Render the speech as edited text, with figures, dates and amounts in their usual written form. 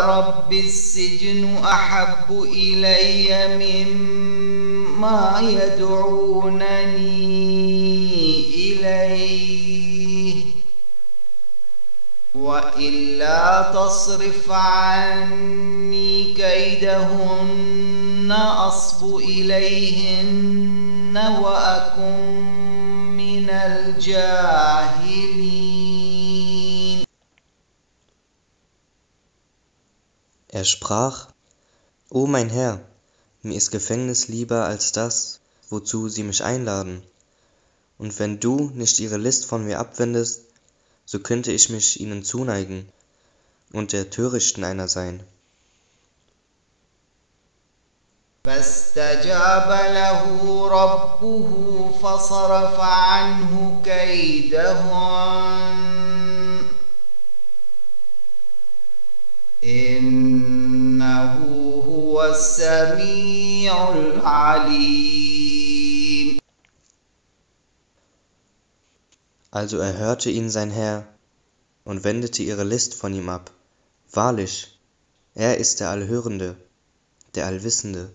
رب السجن أحب إلي مما يدعونني إليه وإلا تصرف عني كيدهن أصب إليهن وأكن من الجاهلين. Er sprach: O mein Herr, mir ist Gefängnis lieber als das, wozu sie mich einladen, und wenn du nicht ihre List von mir abwendest, so könnte ich mich ihnen zuneigen und der Törichten einer sein. فاستجاب له ربه فصرف عنه كيدهن إنه هو السميع العليم. Also erhörte ihn sein Herr und wendete ihre List von ihm ab. Wahrlich, er ist der Allhörende, der Allwissende.